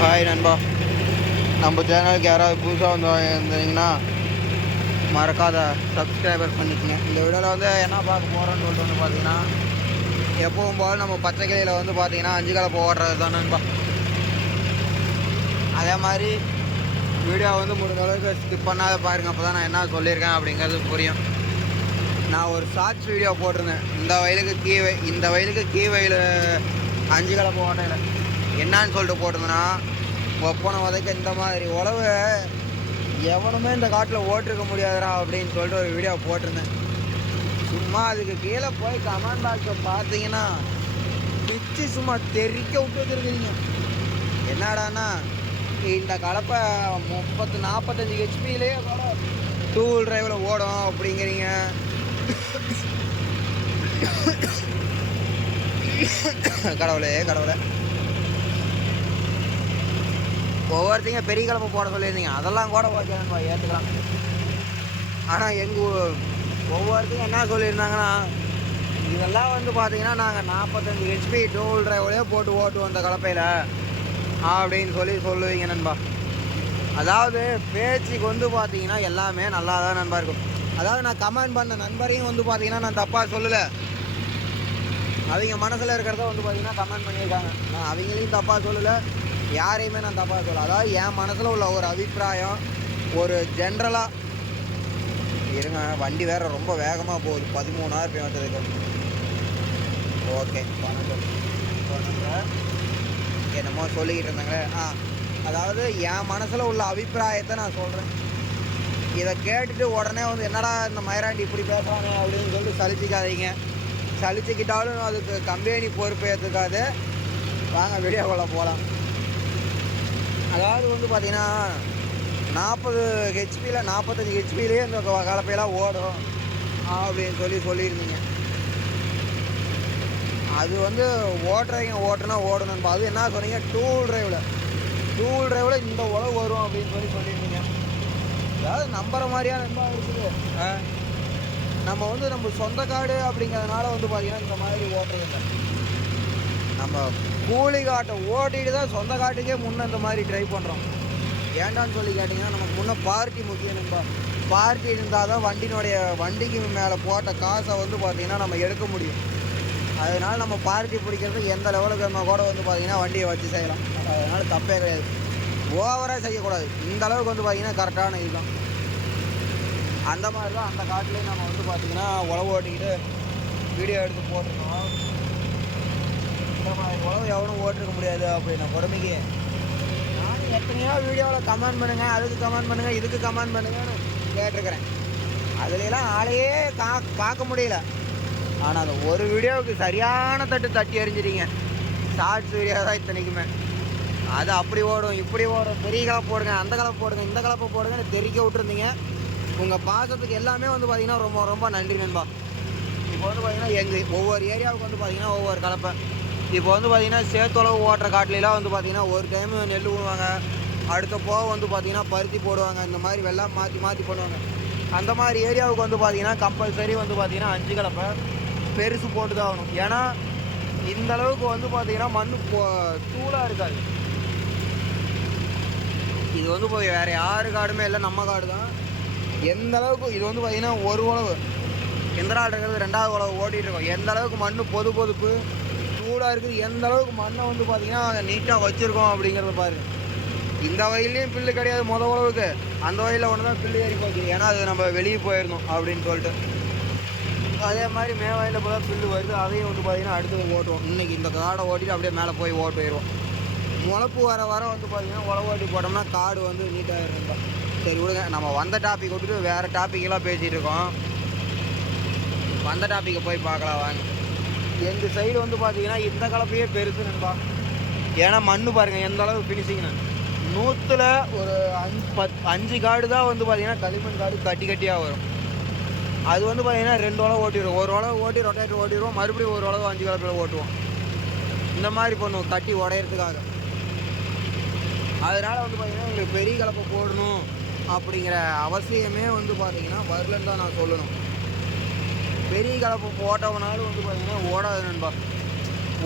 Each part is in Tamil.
ஹாய் நண்பா, நம்ம சேனலுக்கு யாராவது புதுசாக வந்தீங்கன்னா மறக்காத சப்ஸ்கிரைபர் பண்ணிக்கோங்க. இந்த வீடியோவில் வந்து என்ன பார்க்க போகிறோன்னு சொல்லிட்டு வந்து பார்த்தீங்கன்னா, எப்பவும் போல் நம்ம பச்சை கிளியில் வந்து பார்த்தீங்கன்னா 5 கலப்பை ஓடுறது தான் நண்பா. அதே மாதிரி வீடியோ வந்து முடிஞ்ச அளவுக்கு ஸ்கிப் பண்ணாத பாருங்கள், அப்போ தான் நான் என்ன சொல்லியிருக்கேன் அப்படிங்கிறது புரியும். நான் ஒரு ஷார்ட்ஸ் வீடியோ போட்டிருந்தேன், இந்த வயலுக்கு கீ வயல் 5 கலப்பை ஓட்டையில் என்னான்னு சொல்லிட்டு போட்டிருந்தேன்னா, ஒப்பனை உதைக்க இந்த மாதிரி உழவு எவனுமே இந்த காட்டில் ஓட்டிருக்க முடியாதுடா அப்படின்னு சொல்லிட்டு ஒரு வீடியோ போட்டிருந்தேன். சும்மா அதுக்கு கீழே போய் கமெண்ட் பாக்ஸை பார்த்தீங்கன்னா பிச்சு சும்மா தெறிக்க விட்டு வச்சுருக்கீங்க. என்னடானா இந்த கலப்பை 30-45 ஹெச்பியிலே கூட 2 வீல் டிரைவில் ஓடும் அப்படிங்கிறீங்க. கடவுளே கடவுளே, ஒவ்வொருத்தையும் பெரிய கலப்பை போட சொல்லியிருந்தீங்க, அதெல்லாம் கூட ஓகேப்பா, ஏற்றுக்கலாம். ஆனால் எங்கள் ஒவ்வொருத்தையும் என்ன சொல்லியிருந்தாங்கன்னா, இதெல்லாம் வந்து பார்த்தீங்கன்னா நாங்கள் 45 ஹெச்பி 2 வீல் டிரைவ்லேயே போட்டு ஓட்டுவோம் அந்த கலப்பையில் அப்படின்னு சொல்லுவீங்க நண்பா. அதாவது பேச்சுக்கு வந்து பார்த்தீங்கன்னா எல்லாமே நல்லா தான் நண்பா இருக்கும். அதாவது நான் கமெண்ட் பண்ண நண்பரையும் வந்து பார்த்தீங்கன்னா நான் தப்பாக சொல்லலை, அவங்க மனசில் இருக்கிறத வந்து பார்த்தீங்கன்னா கமெண்ட் பண்ணியிருக்காங்க. நான் அவங்களையும் தப்பாக சொல்லலை, யாரையுமே நான் தப்பாக சொல்ல. அதாவது என் மனசில் உள்ள ஒரு அபிப்பிராயம், ஒரு ஜென்ரலாக இருங்க. வண்டி வேறு ரொம்ப வேகமாக போகுது, 13,000 ரூபாய் வந்ததுக்கு. ஓகே, என்னமோ சொல்லிக்கிட்டு இருந்தாங்களே. அதாவது என் மனசில் உள்ள அபிப்பிராயத்தை நான் சொல்கிறேன். இதை கேட்டுட்டு உடனே வந்து என்னடா இந்த மயிராண்டி இப்படி பேசுகிறாங்க அப்படின்னு சொல்லிட்டு சலிச்சிக்காதீங்க. சலிச்சுக்கிட்டாலும் அதுக்கு கம்பெனி பொறுப்பு ஏற்றுக்காது. வாங்க வீடியோக்குள்ளே போகலாம். அதாவது வந்து பார்த்தீங்கன்னா 40 ஹெச்பியில் 45 ஹெச்பிலேயே இந்த கலப்பையெல்லாம் ஓடும் அப்படின்னு சொல்லியிருந்தீங்க. அது வந்து ஓட்டுனா ஓடணும். அது என்ன சொன்னீங்க, 2 வீல் டிரைவில் இந்த உழவு வரும் அப்படின்னு சொல்லியிருந்தீங்க. அதாவது நம்புற மாதிரியா நண்பா இருக்குது. நம்ம வந்து நம்ம சொந்த காடு அப்படிங்கிறதுனால வந்து பார்த்தீங்கன்னா இந்த மாதிரி ஓட்டுறது இல்லை. நம்ம கூலி காட்டை ஓட்டிட்டு தான் சொந்த காட்டுக்கே முன்னே இந்த மாதிரி ட்ரை பண்ணுறோம். ஏண்டான்னு சொல்லி கேட்டிங்கன்னா, நமக்கு முன்னே பார்ட்டி முக்கியம் நண்பா. பார்ட்டி இருந்தால் தான் வண்டிக்கு மேலே போட்ட காசை வந்து பார்த்திங்கன்னா நம்ம எடுக்க முடியும். அதனால் நம்ம பார்ட்டி பிடிக்கிறது எந்த லெவலுக்கு நம்ம கூட வந்து பார்த்திங்கன்னா வண்டியை வச்சு செய்யலாம். அதனால் தப்பே கிடையாது, ஓவராக செய்யக்கூடாது. இந்த அளவுக்கு வந்து பார்த்திங்கன்னா கரெக்டான இதுதான். அந்த மாதிரி தான் அந்த காட்டிலே நம்ம வந்து பார்த்திங்கன்னா உழவு ஓட்டிக்கிட்டு வீடியோ எடுத்து போட்டிருக்கோம். இந்த மாதிரி உழவு எவனும் ஓட்டிருக்க முடியாது அப்படின்னா பொறுமைக்கு. நானும் எத்தனையோ வீடியோவில் கமெண்ட் பண்ணுங்கள், அதுக்கு கமெண்ட் பண்ணுங்கள், இதுக்கு கமெண்ட் பண்ணுங்கன்னு கேட்டிருக்கிறேன். அதுலாம் ஆளையே பார்க்க முடியல. ஆனால் அந்த ஒரு வீடியோவுக்கு சரியான தட்டி எறிஞ்சிட்டீங்க. ஷார்ட்ஸ் வீடியோ தான் இத்தனைக்குமே. அது அப்படி ஓடும், இப்படி ஓடும், பெரிய கலப்பை போடுங்க, அந்த கலப்பை போடுங்க, இந்த கலப்பை போடுங்கன்னு தெரிவிக்க விட்டுருந்தீங்க. உங்கள் பாசத்துக்கு எல்லாமே வந்து பார்த்திங்கன்னா ரொம்ப ரொம்ப நன்றி நண்பா. இப்போ வந்து பார்த்திங்கன்னா ஒவ்வொரு ஏரியாவுக்கு வந்து பார்த்திங்கன்னா ஒவ்வொரு கலப்பை. இப்போ வந்து பார்த்திங்கன்னா சேத்தொளவு ஓட்டுற காட்டிலாம் வந்து பார்த்திங்கன்னா ஒரு டைமு நெல் விடுவாங்க, அடுத்த போக வந்து பார்த்திங்கன்னா பருத்தி போடுவாங்க. இந்த மாதிரி வெள்ளாம் மாற்றி பண்ணுவாங்க. அந்த மாதிரி ஏரியாவுக்கு வந்து பார்த்திங்கன்னா கம்பல்சரி வந்து பார்த்திங்கன்னா 5 கலப்பை பெருசு போட்டு தான் ஆகணும். ஏன்னா இந்த அளவுக்கு வந்து பார்த்திங்கன்னா மண் தூளாக இருக்காது. இது வந்து போய் வேறு யாரு காடுமே இல்லை, நம்ம காடு தான். எந்த அளவுக்கு இது வந்து பார்த்திங்கன்னா ஒரு உழவு எந்திரால் இருக்கிறது 2வது உழவு ஓட்டிகிட்டு இருக்கோம். எந்த அளவுக்கு மண் பொதுப்பு சூடாக இருக்குது, எந்த அளவுக்கு மண்ணை வந்து பார்த்திங்கன்னா நீட்டாக வச்சுருக்கோம் அப்படிங்கிறத பாருங்கள். இந்த வயல்லையும் பில்லு கிடையாது உழவுக்கு, அந்த வயலில் ஒன்று தான் பில்லு ஏறி போச்சு. ஏன்னா அது நம்ம வெளியே போயிருந்தோம் அப்படின்னு சொல்லிட்டு. அதே மாதிரி வயலில் போய் பில்லு வருது, அதையும் வந்து பார்த்திங்கன்னா அடுத்தது ஓட்டுவோம். இன்றைக்கி இந்த காடை ஓட்டிட்டு அப்படியே மேலே போய் போயிடுவோம். முளப்பு வர வந்து பார்த்திங்கன்னா உழவு ஓட்டி போட்டோம்னா காடு வந்து நீட்டாக இருக்கும். சரி விடுங்க, நம்ம வந்த டாபிக் விட்டுட்டு வேறு டாப்பிக்கெல்லாம் பேசிகிட்டு இருக்கோம். வந்த டாப்பிக்கை போய் பார்க்கலாம் வாங்க. எங்கள் சைடு வந்து பார்த்தீங்கன்னா இந்த கலப்பையே பெருசு நண்பா. ஏன்னா மண் பாருங்கள் எந்த அளவுக்கு ஃபினிஷிங்னு. 100ல் ஒரு 5 காடு தான் வந்து பார்த்திங்கன்னா களிமண் காடு கட்டியாக வரும். அது வந்து பார்த்திங்கன்னா 2 உழவு ஓட்டிடுவோம். ஒரு உழவு ஓட்டி ரொட்டேட்டர் ஓட்டிடுவோம், மறுபடியும் ஒரு உழவு 5 கலப்பையில் ஓட்டுவோம். இந்த மாதிரி பண்ணுவோம் கட்டி உடையிறதுக்காக. அதனால் வந்து பார்த்திங்கன்னா எங்களுக்கு பெரிய கலப்பை போடணும் அப்படிங்கிற அவசியமே வந்து பார்த்திங்கன்னா வரலன்னு தான் நான் சொல்லணும். பெரிய கலப்பை போட்டவனாலும் வந்து பார்த்திங்கன்னா ஓடாது நண்பா.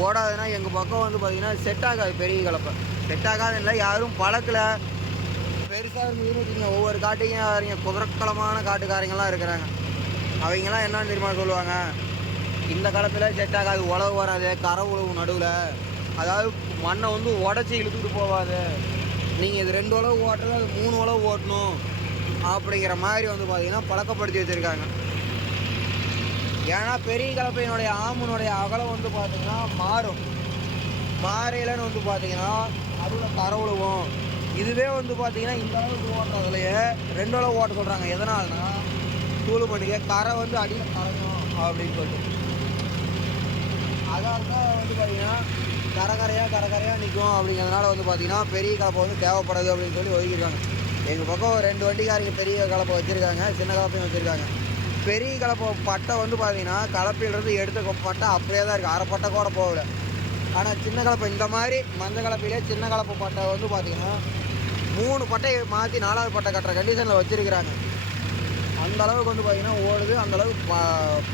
ஓடாதுன்னா எங்கள் பக்கம் வந்து பார்த்திங்கன்னா செட் ஆகாது. பெரிய கலப்பை செட் ஆகாது இல்லை, யாரும் பழக்கலை. பெருசாக இருந்ததுன்னு வச்சுக்கோங்க, ஒவ்வொரு காட்டுக்கும் அவங்க குதிரக்கலமான காட்டுக்காரங்கெல்லாம் இருக்கிறாங்க. அவங்கெல்லாம் என்னன்னு தெரியுமா சொல்லுவாங்க, இந்த காலத்தில் செட் ஆகாது, உழவு வராது, கரை உழவு நடுவில், அதாவது மண்ணை வந்து உடச்சி இழுத்துக்கிட்டு போகாது, நீங்கள் இது 2 உழவு ஓட்டுறது அது 3 உழவு ஓட்டணும் அப்படிங்கிற மாதிரி வந்து பார்த்திங்கன்னா பழக்கப்படுத்தி வச்சுருக்காங்க. ஏன்னா பெரிய கலப்பையினுடைய ஆமுனுடைய அகலம் வந்து பார்த்திங்கன்னா மாறும். மாறையிலன்னு வந்து பார்த்திங்கன்னா அதில் கரை உழுவும். இதுவே வந்து பார்த்திங்கன்னா இந்த அளவுக்கு ஓட்டுறதுலையே 2 உழவு ஓட்ட சொல்கிறாங்க. எதனால்னா தூள் பண்ணிக்க கரை வந்து அடியில் கரையும் அப்படின்னு சொல்லிட்டு. அதாக வந்து பார்த்திங்கன்னா கரையாக நிற்கும். அப்படிங்கிறதுனால வந்து பார்த்திங்கன்னா பெரிய கலப்பை வந்து தேவைப்படுது அப்படின்னு சொல்லி ஒதுக்கியிருக்காங்க. எங்கள் பக்கம் 2 வண்டிக்காரங்க பெரிய கலப்பை வச்சுருக்காங்க, சின்ன கலப்பையும் வச்சுருக்காங்க. பெரிய கலப்பை பட்டை வந்து பார்த்திங்கன்னா கலப்பையிலேருந்து எடுத்த பட்டை அப்படியே தான் இருக்குது, அரை பட்டை கூட போகல. ஆனால் சின்ன கலப்பை இந்த மாதிரி மஞ்சள் கலப்பையிலே சின்ன கலப்பை பட்டை வந்து பார்த்திங்கன்னா 3 பட்டையை மாற்றி 4வது பட்டை கட்டுற கண்டிஷனில் வச்சுருக்கிறாங்க. அந்த அளவுக்கு வந்து பார்த்திங்கன்னா ஓடுது. அந்தளவுக்கு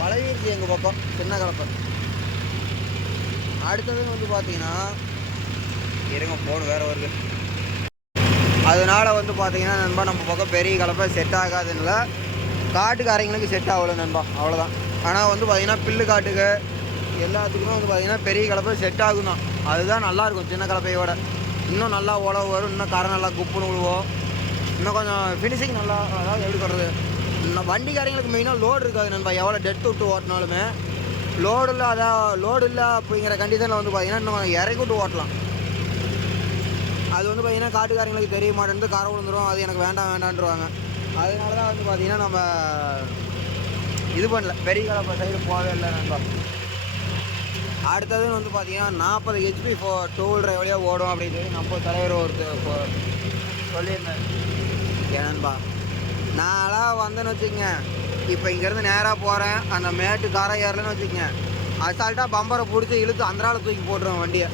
பழகிடுச்சு எங்கள் பக்கம் சின்ன கலப்பை. அடுத்ததுன்னு வந்து பார்த்திங்கன்னா இருங்க போன் வேறு வருது. அதனால் வந்து பார்த்திங்கன்னா நண்பா நம்ம பக்கம் பெரிய கலப்பை செட் ஆகாதுன்னு காட்டுக்காரங்களுக்கு செட் ஆகலை நண்பா, அவ்வளோதான். ஆனால் வந்து பார்த்திங்கன்னா பில்லு காட்டுக்கு எல்லாத்துக்குமே வந்து பார்த்திங்கன்னா பெரிய கலப்பை செட் ஆகும் தான். அதுதான் நல்லாயிருக்கும். சின்ன கலப்பையோட இன்னும் நல்லா உழவு வரும், இன்னும் கரை நல்லா குப்புன்னு விழுவோம், இன்னும் கொஞ்சம் ஃபினிஷிங் நல்லா. அதாவது எப்படி சொல்கிறது, இன்னும் வண்டிக்காரங்களுக்கு மெயினாக லோடு இருக்காது நண்பா. எவ்வளோ டெட் விட்டு ஓட்டினாலுமே லோடு இல்லை, லோடு இல்லை அப்படிங்கிற கண்டிஷனில் வந்து பார்த்திங்கன்னா இன்னும் இறக்கி விட்டு ஓட்டலாம். அது வந்து பார்த்திங்கன்னா காட்டுக்காரங்களுக்கு தெரிய மாட்டேன்னு கரை விழுந்துடும், அது எனக்கு வேண்டான்றுவாங்க. அதனால தான் வந்து பார்த்திங்கன்னா நம்ம இது பண்ணல, பெரிய கலப்பை சைடு போகவே இல்லை நண்பா. அடுத்ததுன்னு வந்து பார்த்திங்கன்னா 40 HP 2 வீலர் வழியாக ஓடும் அப்படின்னு சொல்லி நம்ம தலைவர் ஒருத்தர் சொல்லியிருந்தேன். ஏனன்பா நான்லாம் வந்தேன்னு வச்சுக்கங்க, இப்போ இங்கேருந்து நேராக போகிறேன், அந்த மேட்டு காரை ஏறலன்னு வச்சுக்கங்க, அசால்ட்டாக பம்பரை பிடிச்சி இழுத்து அந்தரால் தூக்கி போட்டுருவேன் வண்டியை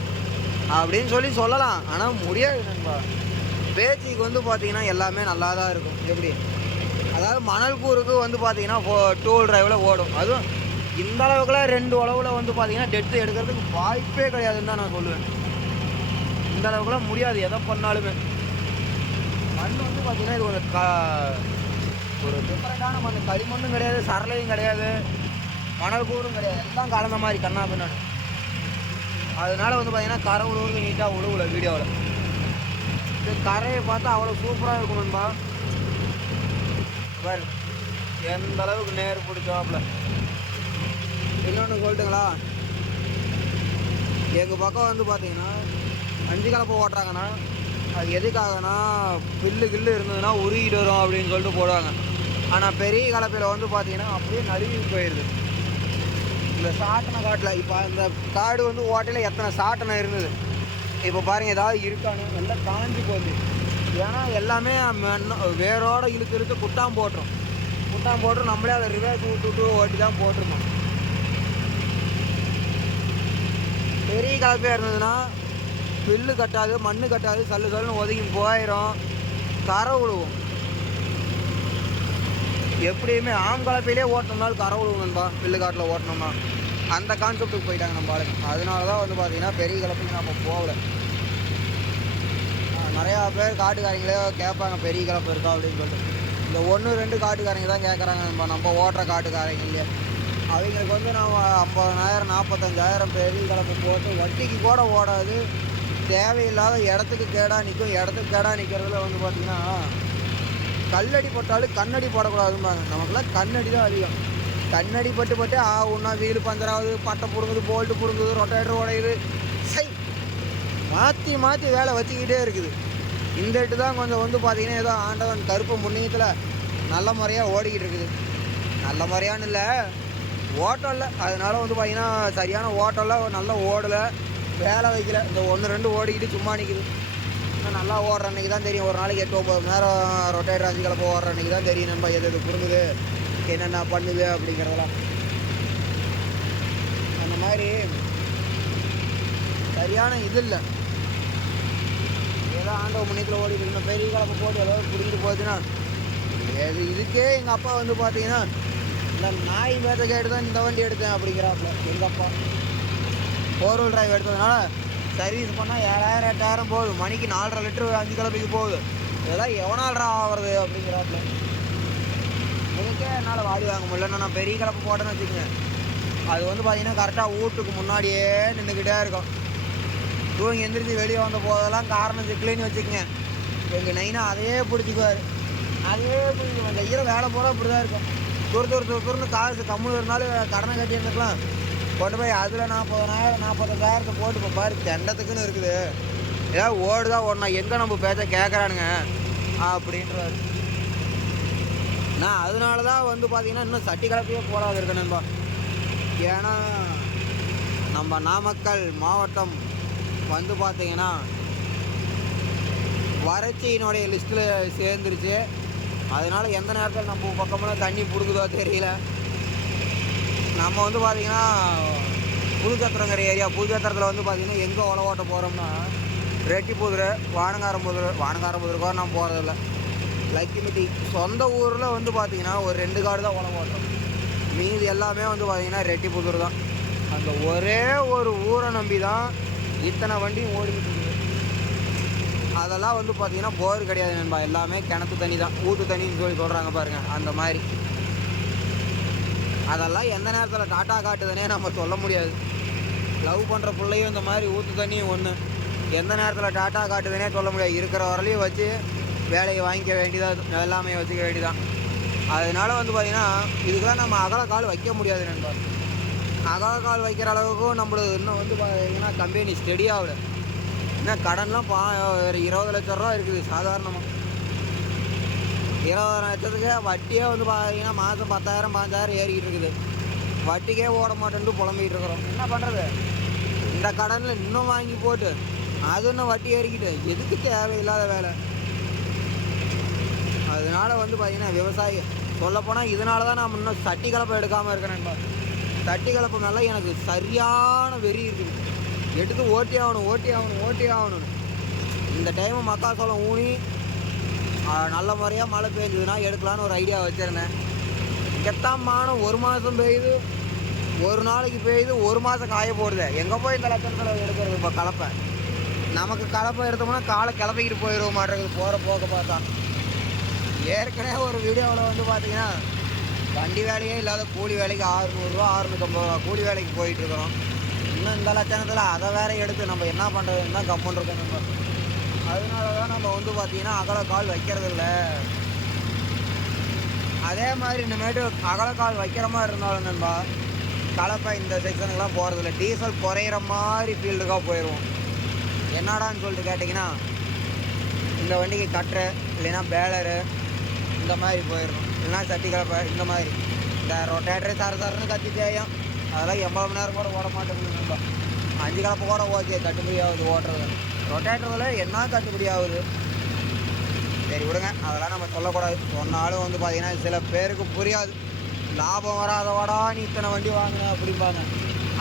அப்படின்னு சொல்லலாம். ஆனால் முடியாது நண்பா. பேச்சுக்கு வந்து பார்த்திங்கன்னா எல்லாமே நல்லா தான் இருக்கும். எப்படி அதாவது மணல் கூறுக்கு வந்து பார்த்திங்கன்னா 2 வீலர் டிரைவில் ஓடும். அதுவும் இந்த அளவுக்குலாம் 2 உழவில் வந்து பார்த்திங்கன்னா டெத்து எடுக்கிறதுக்கு வாய்ப்பே கிடையாதுன்னு தான் நான் சொல்லுவேன். இந்த அளவுக்குலாம் முடியாது எதை பண்ணாலுமே. மண் வந்து பார்த்திங்கன்னா இது ஒரு டிஃப்ரெண்டான மண். களிமண்ணும் கிடையாது, சரளையும் கிடையாது, மணல் கூறும் கிடையாது, எல்லாம் கலந்த மாதிரி கண்ணா பின்னாடி. அதனால வந்து பார்த்திங்கன்னா கரை உழுவுறது நீட்டாக உழுவுல வீடியோவில். இந்த கரையை பார்த்தா அவ்வளோ சூப்பராக இருக்கும் நண்பா. பாரு எந்த அளவுக்கு நேர் பிடிச்சாப்புல. இன்னொன்று சொல்லட்டுங்களா, எங்கள் பக்கம் வந்து பார்த்தீங்கன்னா 5 கலப்பை ஓட்டுறாங்கன்னா அது எதுக்காகனா கில்லு இருந்ததுன்னா உருகிட்டு வரும் அப்படின்னு சொல்லிட்டு போடுவாங்க. ஆனால் பெரிய கலப்பையில் வந்து பார்த்தீங்கன்னா அப்படியே நழுவி போயிடுது. இந்த சாட்டனை காட்டில் இப்போ இந்த காடு வந்து ஓட்டையில் எத்தனை சாட்டனை இருந்தது, இப்போ பாருங்கள் ஏதாவது இருக்கானு எல்லாம் காஞ்சி போகுது. ஏன்னா எல்லாமே வேரோட இழுத்து குட்டாம் போட்டுரும். நம்மளே அதை ரிவர்ஸ் விட்டு ஓட்டி தான் போட்டிருந்தோம். பெரிய கலப்பையாக இருந்ததுன்னா பில்லு கட்டாது, மண் கட்டாது, சல்லுன்னு ஒதுங்கி போயிடும், கரை விழுவும். எப்படியுமே கலப்பையிலே ஓட்டினோம்னாலும் கரை விழுவும்பா. பில்லு காட்டில் ஓட்டினோம்னா அந்த கான்செப்டுக்கு போயிட்டாங்க நம்ம ஆளுங்க. அதனால தான் வந்து பார்த்திங்கன்னா பெரிய கலப்பைக்கு நம்ம போகல. நிறையா பேர் காட்டுக்காரங்களே கேட்பாங்க பெரிய கலப்பை இருக்கா அப்படின்னு சொல்லிட்டு. இந்த 1-2 காட்டுக்காரங்க தான் கேட்குறாங்க. நம்ம ஓட்டுற காட்டுக்காரங்க இல்லையா, அவங்களுக்கு வந்து நம்ம 50,000 45,000 பெரிய கலப்பை போட்டு வட்டிக்கு கூட ஓடாது. தேவையில்லாத இடத்துக்கு கேடாக நிற்கும். இடத்துக்கு கேடாக நிற்கிறதுல வந்து பார்த்திங்கன்னா கல்லடி போட்டாலும் கண்ணடி போடக்கூடாதும்பாங்க. நமக்குலாம் கண்ணடி தான் அதிகம். கண்ணடி பட்டு ஒன்றா வீடு பஞ்சராகுது, பட்டை பிடுங்குது, போல்ட்டு பிடுங்குது, ரொட்டேட்டர் உடையுது, மாற்றி வேலை வச்சுக்கிட்டே இருக்குது. இந்த இட்டு தான் கொஞ்சம் வந்து பார்த்திங்கன்னா ஏதோ ஆண்டவன் கருப்பு முன்னியத்தில் நல்ல முறையாக ஓடிக்கிட்டு இருக்குது. நல்ல முறையான்னு இல்லை, ஓட்டம் இல்லை. அதனால வந்து பார்த்திங்கன்னா சரியான ஓட்டம் இல்லை, நல்லா ஓடலை, வேலை வைக்கல. இந்த 1-2 ஓடிக்கிட்டு சும்மா நிற்குது. இன்னும் நல்லா ஓடுற அன்றைக்கி தான் தெரியும். ஒரு நாளைக்கு 8-9 மணி நேரம் ரொட்டேட்டர் 5 கலப்பை ஓடுற அன்றைக்கி தான் தெரியும் நம்ம எது புரிஞ்சுது, என்னென்ன பண்ணுது அப்படிங்கிறதெல்லாம். அந்த மாதிரி சரியான இது இல்லை. ஏதோ ஆண்டவ முன்னியத்தில் ஓடிட்டு இருக்கணும். பெரிய கலப்பை போட்டு ஏதாவது பிடிக்கிட்டு போச்சுன்னா இதுக்கே எங்கள் அப்பா வந்து பார்த்தீங்கன்னா இந்த நாய் மேத்த கேட்டு தான் இந்த வண்டி எடுத்தேன் அப்படிங்கிறாப்புல எங்கள் அப்பா. 4 வீல் டிரைவ் எடுத்ததுனால சர்வீஸ் பண்ணால் 7000 8000 போகுது. மணிக்கு 4.5 லிட்டரு 5 கிலோமீட்டருக்கு போகுது. இதெல்லாம் எவனால்ரா ஆகிறது அப்படிங்கிறாப்புல. இதுக்கே என்னால் வாடி வாங்க முடியலன்னா நான் பெரிய கலப்பு போட்டேன்னு வச்சுக்கோங்க, அது வந்து பார்த்தீங்கன்னா கரெக்டாக வீட்டுக்கு முன்னாடியே நின்றுக்கிட்டே இருக்கும். தூங்கி எந்திரிச்சு வெளியே வந்த போதெல்லாம் காரணம் சிக்கலைன்னு வச்சுக்கோங்க, எங்கள் நைனா அதையே பிடிச்சிக்குவார். அதே பிடிக்கும். அந்த ஈர வேலை போகிற அப்படி தான் இருக்கும். துருன்னு காசு கம்முன்னு இருந்தாலும் கடனை கட்டி இருந்துக்கலாம், கொண்டு போய் அதில் 40,000 45,000 போட்டு இப்போ பாரு தெண்டத்துக்குன்னு இருக்குது. ஏதாவது ஓடுதான் ஓடணும், எங்கே நம்ம பேச்ச கேட்குறானுங்க அப்படின்றாரு. நான் அதனால தான் வந்து பார்த்தீங்கன்னா இன்னும் சட்டி கலப்பையே போடாது இருக்கேன் நண்பா. ஏன்னா நம்ம நாமக்கல் மாவட்டம் வந்து பார்த்தீங்கன்னா வறட்சியினுடைய லிஸ்ட்டில் சேர்ந்துருச்சு. அதனால் எந்த நேரத்தில் நம்ம பக்கமெல்லாம் தண்ணி பிடுங்குதோ தெரியல. நம்ம வந்து பார்த்திங்கன்னா புதுச்சத்திரங்கிற ஏரியா, புதுச்சத்திரத்தில் வந்து பார்த்திங்கன்னா எங்கே உழவு ஓட்ட போகிறோம்னா ரெட்டிப்புதுரை, வானங்காரம்புதுரை நம்ம போகிறதில்ல. லக்கிமிட்டி சொந்த ஊரில் வந்து பார்த்திங்கன்னா ஒரு 2 காடு தான் உழவு ஓட்டம். மீதி எல்லாமே வந்து பார்த்திங்கன்னா ரெட்டிப்புதுரை தான். அந்த ஒரே ஒரு ஊரை நம்பி தான் இத்தனை வண்டியும் ஓடிக்கிட்டு இருக்குது. அதெல்லாம் வந்து பார்த்திங்கன்னா போர் கிடையாது நண்பா, எல்லாமே கிணத்து தண்ணி தான், ஊற்று தண்ணின்னு சொல்லி சொல்கிறாங்க பாருங்கள், அந்த மாதிரி. அதெல்லாம் எந்த நேரத்தில் டாட்டா காட்டுதுன்னே நம்ம சொல்ல முடியாது. லவ் பண்ணுற பிள்ளையும் இந்த மாதிரி ஊற்று தண்ணியும் ஒன்று, எந்த நேரத்தில் டாட்டா காட்டுதுன்னே சொல்ல முடியாது. இருக்கிற வரலையும் வச்சு வேலையை வாங்கிக்க வேண்டியதாக, எல்லாமே வச்சுக்க வேண்டியதான். அதனால வந்து பார்த்திங்கன்னா இதுக்கெல்லாம் நம்ம அகலக்கால் வைக்க முடியாது நண்பா. அகலக்கால் வைக்கிற அளவுக்கும் நம்மளுக்கு இன்னும் வந்து பார்த்திங்கன்னா கம்பெனி ஸ்டெடி ஆகல. இன்னும் கடன்லாம் 20 லட்ச ரூபா இருக்குது சாதாரணமாக. 20 லட்சத்துக்கு வட்டியே வந்து பார்த்தீங்கன்னா மாதம் 10,000 15,000 ஏறிக்கிட்டு இருக்குது. வட்டிக்கே ஓட மாட்டேன்ட்டு புலம்பிகிட்டு இருக்கிறோம். என்ன பண்ணுறது? இந்த கடனில் இன்னும் வாங்கி போட்டு அது இன்னும் வட்டி ஏறிக்கிட்டு எதுக்கு தேவையில்லாத வேலை. அதனால வந்து பார்த்திங்கன்னா விவசாயி சொல்லப்போனால் இதனால தான் நான் இன்னும் சட்டி கலப்பை எடுக்காமல் இருக்கிறேன்பா. சட்டி கலப்பு மேலே எனக்கு சரியான வெறி இருக்குது. எடுத்து ஓட்டி ஆகணும். இந்த டைமு மக்காசோளம் ஊனி நல்ல முறையாக மழை பெய்ஞ்சதுன்னா எடுக்கலான்னு ஒரு ஐடியா வச்சுருந்தேன். கெட்டாம் மானம் 1 மாதம் பெய்யுது, ஒரு நாளைக்கு பெய்யுது, 1 மாதம் காய போடுது. எங்கே போய் இந்த லட்சத்தில் எடுக்கிறது? இப்போ கலப்பை நமக்கு கலப்பை எடுத்தோம்னா காலை கிளப்பிக்கிட்டு போயிடுவோம் மாட்டேங்குது போகிற போக்க பார்த்தா. ஏற்கனவே ஒரு வீடியோவில் வந்து பார்த்திங்கன்னா வண்டி வேலையே இல்லாத கூலி வேலைக்கு 600 ரூபா 650 ரூபா கூலி வேலைக்கு போயிட்டுருக்குறோம். இன்னும் இந்த லட்சணத்தில் அதை வேற எடுத்து நம்ம என்ன பண்ணுறதுன்னு தான் கம்மன் இருக்கோம் நம்ம. அதனால தான் நம்ம வந்து பார்த்திங்கன்னா அகலக்கால் வைக்கிறதில்ல. அதே மாதிரி இனிமேட்டு அகலக்கால் வைக்கிற மாதிரி இருந்தாலும் நண்பா கலப்பை இந்த செக்ஷனுக்கெலாம் போகிறதில்ல. டீசல் குறையிற மாதிரி ஃபீல்டுக்காக போயிடுவோம். என்னடான்னு சொல்லிட்டு கேட்டிங்கன்னா இந்த வண்டிக்கு கட்டுற இல்லைன்னா பேலரு இந்த மாதிரி போயிடணும், இல்லைன்னா சட்டி கலப்பை இந்த மாதிரி. இந்த ரொட்டேட்டரு தரன்னு கத்தி தேயும், அதெல்லாம் 80 மணி நேரம் கூட ஓட மாட்டேங்குது நண்பா. 5 கலப்பை கூட ஓகே கட்டுப்படி ஆகுது ஓட்டுறது. ரொட்டேட்டரில் என்ன கட்டுப்படி ஆகுது? சரி விடுங்க, அதெல்லாம் நம்ம சொல்லக்கூடாது. சொன்னாலும் வந்து பார்த்திங்கன்னா சில பேருக்கு புரியாது. லாபம் வராதவாடா நீ இத்தனை வண்டி வாங்கின அப்படிம்பாங்க.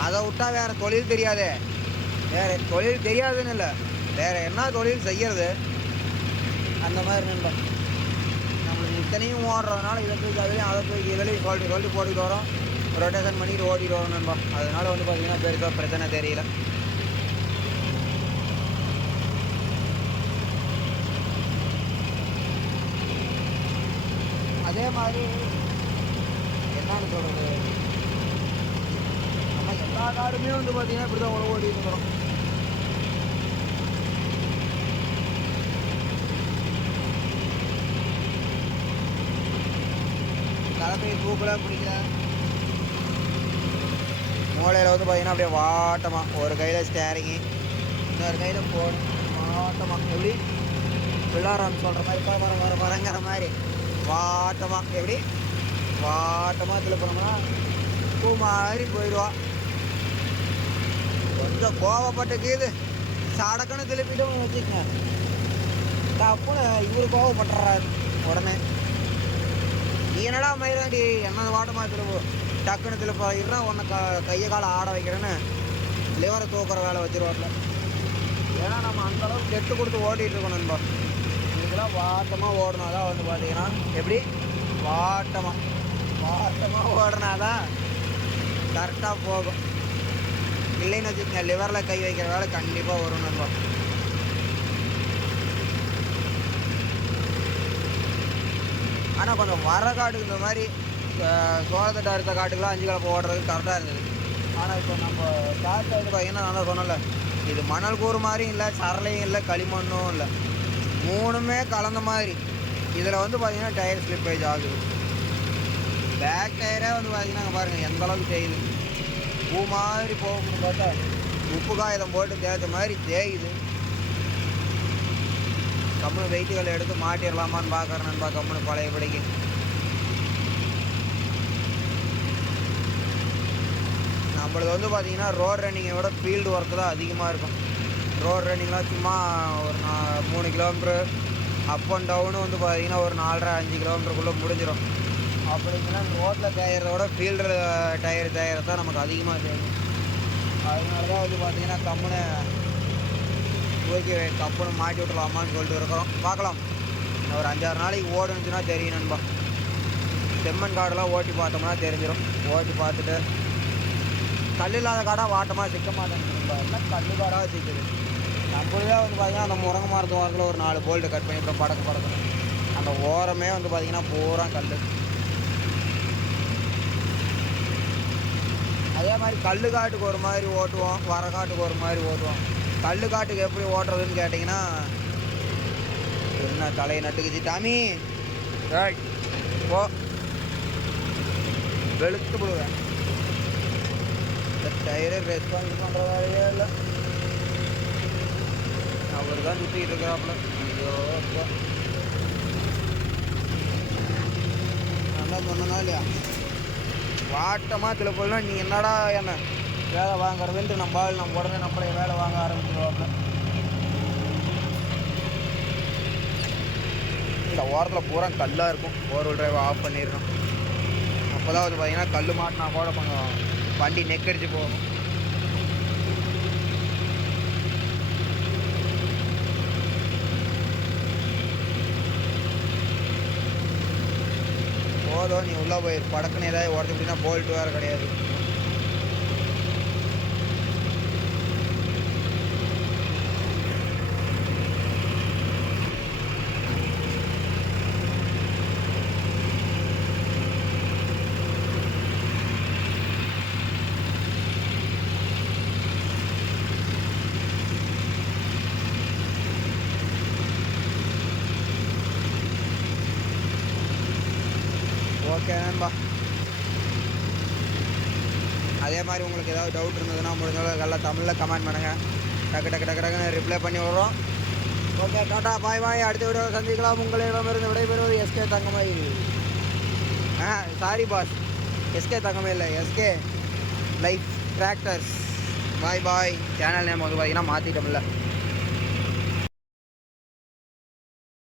அதை விட்டால் வேறு தொழில் தெரியாதே. வேறு தொழில் தெரியாதுன்னு இல்லை, வேறு என்ன தொழில் செய்கிறது? அந்த மாதிரி நண்பா நம்மளுக்கு இத்தனையும் ஓடுறதுனால இதை தூக்கி அதுலேயும் அதை தூக்கி இதுலேயும் சொல்லிட்டு போட்டுட்டு வரோம், ரொட்டேஷன் பண்ணிட்டு ஓட்டிட்டு வரோம் நண்பா. அதனால வந்து பார்த்திங்கன்னா பெருசாக பிரச்சனை தெரியல. அதே மாதிரி என்னன்னு சொல்கிறது, நம்ம எல்லா காடுமே வந்து பார்த்திங்கன்னா இப்படி தான் உழவு ஓட்டிட்டு இருக்கிறோம். கலப்பையை தூக்கல பிடிக்கல, மூளையில் வந்து பார்த்திங்கன்னா அப்படியே வாட்டமாக ஒரு கையில் ஸ்டேரிங்கு இன்னொரு கையில் போன் வாட்டமாக, எப்படி பிள்ளாராம் சொல்கிற மாதிரி வரங்கிற மாதிரி வாட்டமாக, எப்படி வாட்டமாக திருப்பினோம்னா பூ மாதிரி போயிடுவா. கொஞ்சம் கோவப்பட்டுக்குது சடக்குன்னு திருப்பிட்டும் வச்சுக்கங்க, தப்புன்னு இவரு கோவப்பட்டுறாரு உடனே. நீ என்னடா மயிலாண்டி என்ன வாட்டமாக திரும்ப டக்குன்னு திருப்பாடுறா உன்னை கையை காலை ஆட வைக்கிறேன்னு லிவரை தூக்குற வேலை வச்சுருவார்ல. ஏன்னா நம்ம அந்தளவுக்கு கெட்டு கொடுத்து ஓட்டிகிட்டு இருக்கோம் நண்பா. இதுக்கெல்லாம் வாட்டமாக ஓடினாதான் வந்து பார்த்தீங்கன்னா எப்படி வாட்டமாக ஓடினாதான் கரெக்டாக போகும். இல்லைன்னு வச்சுக்கோங்க லிவரில் கை வைக்கிற வேலை கண்டிப்பாக வரும் நண்பா. ஆனால் கொஞ்சம் வர காட்டுக்கு இந்த மாதிரி சோளத்தட்டை அறுத்த காட்டுக்கெலாம் 5 கலப்பை ஓடுறதுக்கு கரெக்டாக இருந்தது. ஆனால் இப்போ நம்ம காட்டில் வந்து பார்த்தீங்கன்னா நான் தான் சொன்னல, இது மணல் கூறு மாதிரியும் இல்லை, சரளையும் இல்லை, களிமண்ணும் இல்லை, 3மே கலந்த மாதிரி. இதில் வந்து பார்த்தீங்கன்னா டயர் ஸ்லிப்பேஜ் ஆகுது. பேக் டயரே வந்து பார்த்தீங்கன்னா பாருங்கள் எந்த அளவுக்கு தேயுது. பூ மாதிரி போகணும்னு பார்த்தா உப்பு காகிதம் போட்டு தேய்ச்ச மாதிரி தேயுது. கம்முனு வெயிட்டுகளை எடுத்து மாட்டிடலாமான்னு பார்க்குறேன் நண்பா. கம்முனு பழையபடிக்கு நம்மளுக்கு வந்து பார்த்தீங்கன்னா ரோட் ரன்னிங்கை விட ஃபீல்டு ஒர்க்கு தான் அதிகமாக இருக்கும். ரோட் ரன்னிங்லாம் சும்மா ஒரு 3 கிலோமீட்ரு அப் அண்ட் டவுனு வந்து பார்த்தீங்கன்னா ஒரு 4.5 கிலோமீட்டருக்குள்ளே முடிஞ்சிடும். அப்படிங்கன்னா ரோட்டில் தேயிறத விட ஃபீல்டு டயர் தேயிறது தான் நமக்கு அதிகமாக தேவை. அதனால தான் வந்து பார்த்தீங்கன்னா கம்முன்னு ஓகே கப்புன்னு மாட்டி விட்டுலாமான்னு சொல்லிட்டு இருக்கிறோம். பார்க்கலாம், ஒரு 5-6 நாளைக்கு ஓடுனுச்சுன்னா தெரியும் நண்பா. செம்மண் காடெல்லாம் ஓட்டி பார்த்தோம்னா தெரிஞ்சிடும். ஓட்டி பார்த்துட்டு கல் இல்லாத காடாக வாட்டமாக சிக்க மாட்டேங்குது. எல்லாம் கல் காடாக சிக்குது. நம்மளே வந்து பார்த்தீங்கன்னா அந்த முருங்கை மரத்து ஓரத்தில் ஒரு 4 போல்ட்டு கட் பண்ணி அப்புறம் படக்கணும். அந்த ஓரமே வந்து பார்த்தீங்கன்னா பூரா கல். அதே மாதிரி கல் காட்டுக்கு ஒரு மாதிரி ஓட்டுவோம், வர காட்டுக்கு ஒரு மாதிரி ஓட்டுவோம். கல் காட்டுக்கு எப்படி ஓட்டுறதுன்னு கேட்டிங்கன்னா என்ன தலையை நட்டுக்குச்சு டாமி போ வெளுத்து போடுவேன். இந்த டயரை ரெஸ்பான்ஸ் பண்ணுற வேலையே இல்லை. அவர் தான் சுற்றிக்கிட்டு இருக்கிறாப்புல. ஐயோ நல்லா சொன்னா இல்லையா, வாட்டமாக சில போலாம் நீ என்னடா என்ன வேலை வாங்குறதுன்ட்டு நம்ம உடனே நம்மளே வேலை வாங்க ஆரம்பிச்சிடுவாப்புல. இந்த ஓரத்தில் பூரா கல்லாக இருக்கும். 4-wheel drive ஆஃப் பண்ணிடணும். அப்போ தான் வந்து பார்த்தீங்கன்னா கல் மாட்டினா கூட கொஞ்சம் வண்டி நெக்கடிச்சு போகும். போதும் நீ உள்ளே போயிரு. படக்குன்னு ஏதாவது உடச்சு அப்படின்னா போல்ட்டு வேறு கிடையாது. ஓகே நண்பா, அதே மாதிரி உங்களுக்கு ஏதாவது டவுட் இருந்ததுன்னா முடிஞ்சளவு நல்லா தமிழில் கமெண்ட் பண்ணுங்கள். டக்குன்னு ரிப்ளை பண்ணி விடுறோம். ஓகே டாட்டா பாய் பாய். அடுத்த வீடியோ சந்திக்கலாம். உங்களிடமிருந்து விடைபெறுவது எஸ்கே தங்கமயில். சாரி பாஸ், எஸ்கே தங்கமயில் இல்லை, எஸ்கே லைஃப் டிராக்டர்ஸ். பாய் பாய். சேனல் நேம் வந்து பார்த்தீங்கன்னா மாற்றிட்டோம்ல.